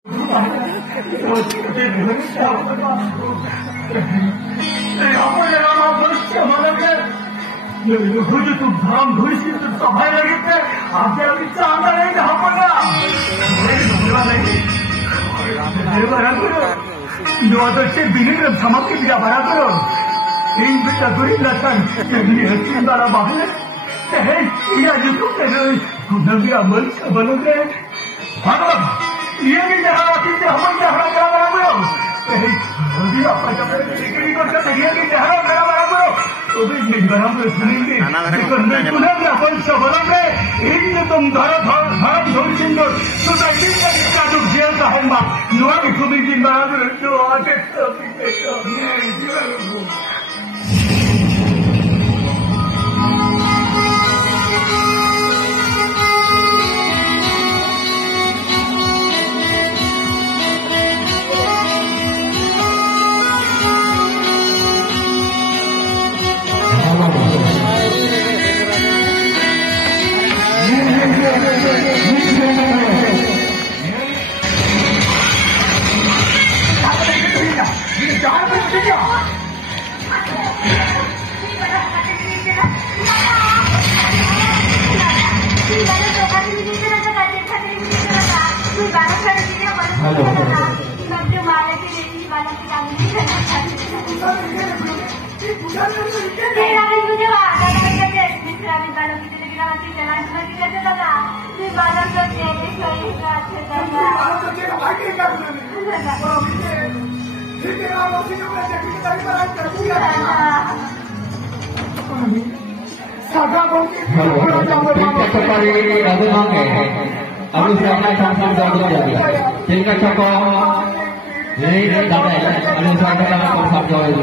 हुजूर तुम धाम धुळशी तुम सफाई लगिते आपल्याला मी चांगला नाही का आपण नोदरचे बिनिग्रम समाप्ति दिया बड़ा करो इन बेटा गुरी लतन ये हकीम वाला बाहर है ये जो तुम कर रहे हो नबी अमल बनोगे भगवान ये भी जहां आती है हम जहां क्या बराबर हो नबी आपका जब डिग्री को करते ये भी जहां बराबर हो तो भी नहीं बराबर सुनेंगे लेकिन मैं पुनः अपन सबलोगे इन तुम घर भारत धोल सिंदूर सोसाइटी का इसका जो जेल का है मां नुआ की खुदी की बराबर जो आगे सब Abu Sa'id sama-sama jadi. Tinggal cakap. Ini dah ada. Abu Sa'id sama-sama jadi.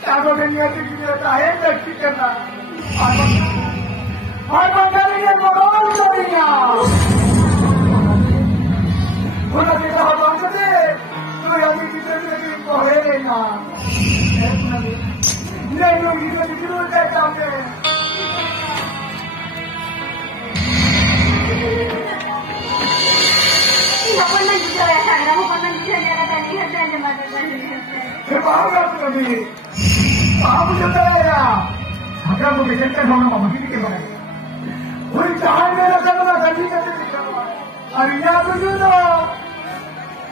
Kalau dunia dunia tahun lagi kena. Apa kalian mau dunia? Kalau kita orang sedih, tu yang kita sedih boleh na. Ini kita dulu dah tahu. Pernah juga ya saya, pernah juga dia kata dia saja macam ni. Bahagia sekali. Aku juga ya. Agar mungkin kan orang mama ini kemana? Orang cahaya mereka kalau tadi kata dia. Ariya tujudo.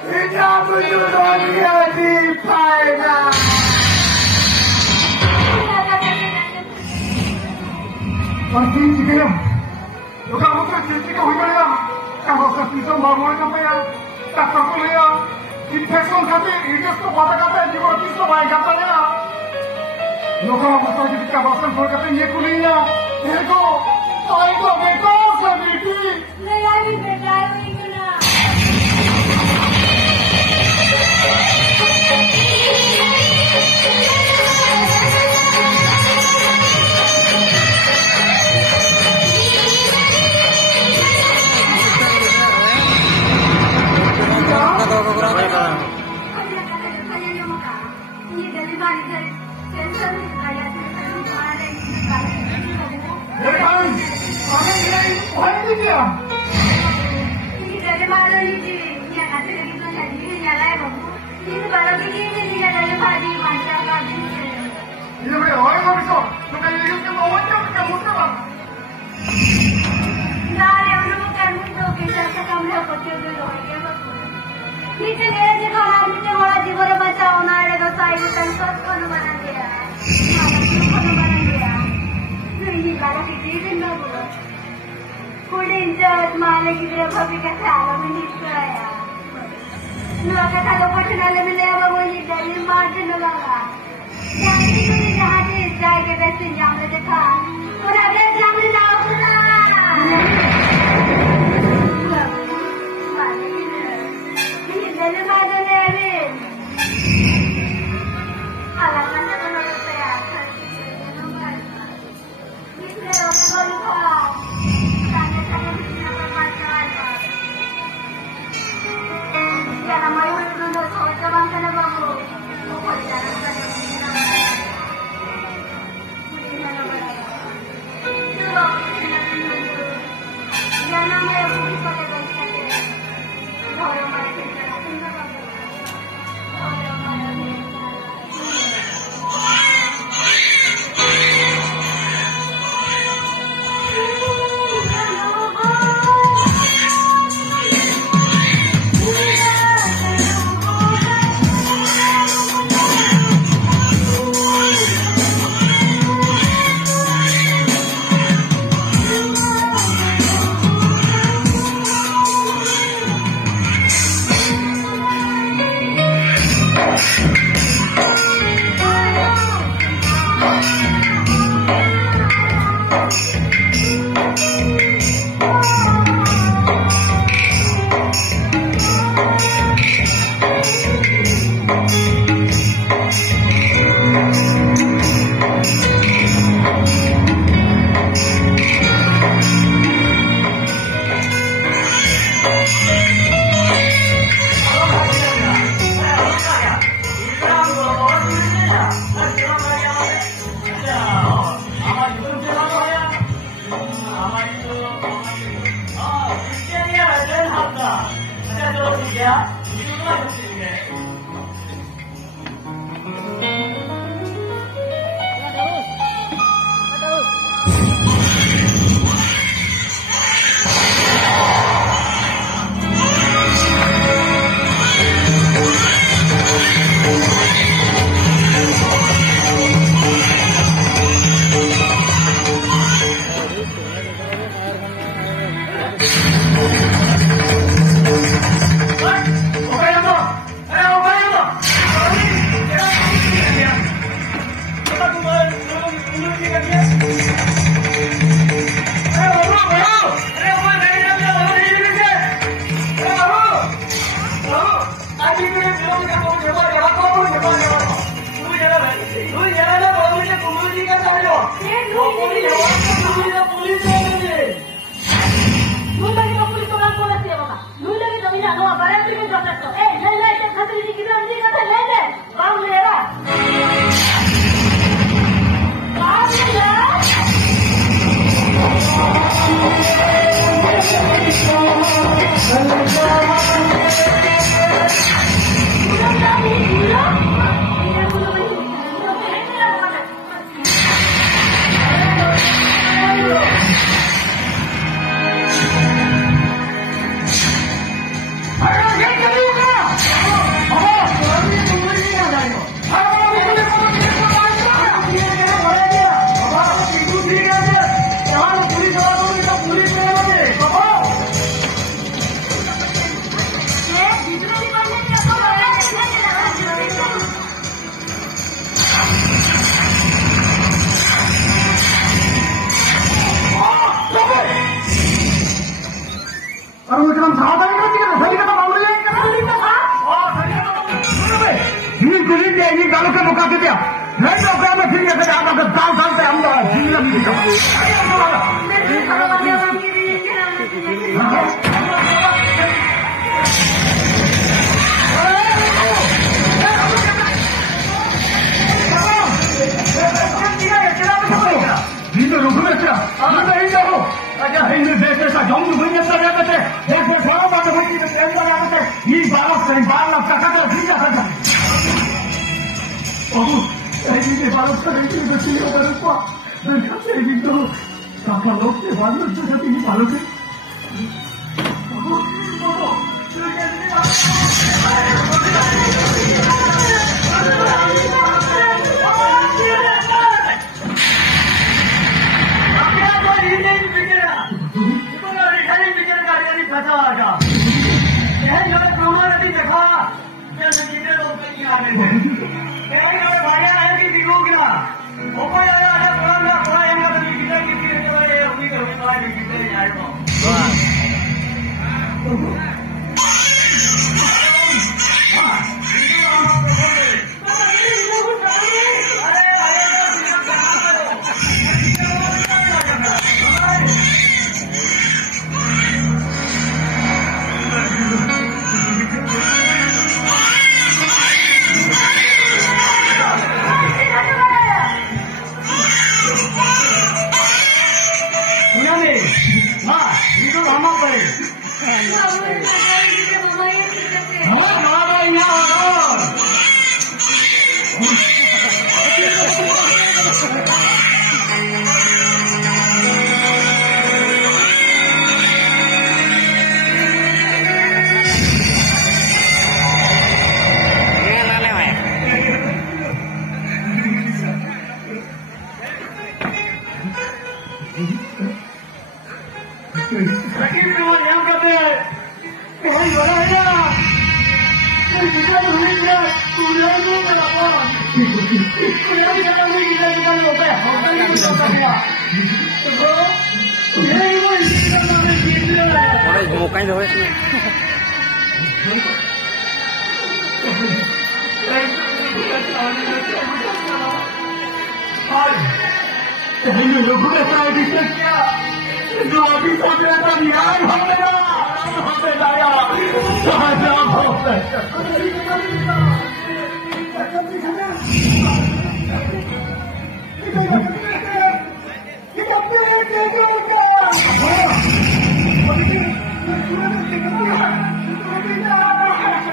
Ariya tujudo dia di paina. Pasti juga. Bukan bukan cici kau hilang. Kalau sesuatu mahu apa ya? Tak perlu ya. Infection kata, ini tu pada kata, juga itu baik katanya. Lokal masa jadi kawasan berkata ini kulinya. Ego, ego, sendiri. Lagi beda itu na. Hello. गया।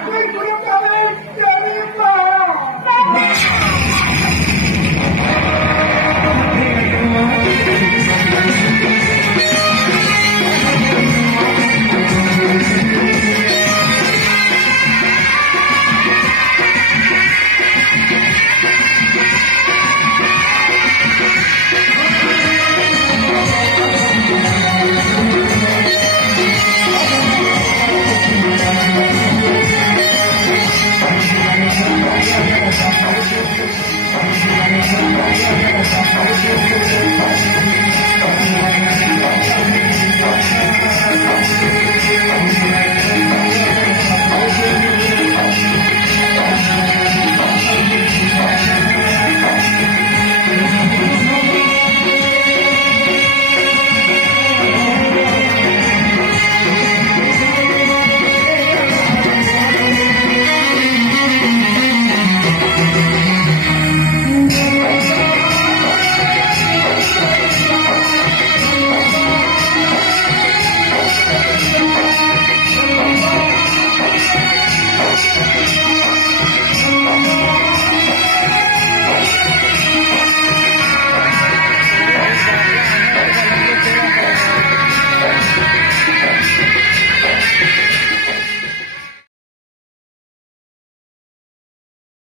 Ini sudah kami, kami, Pak.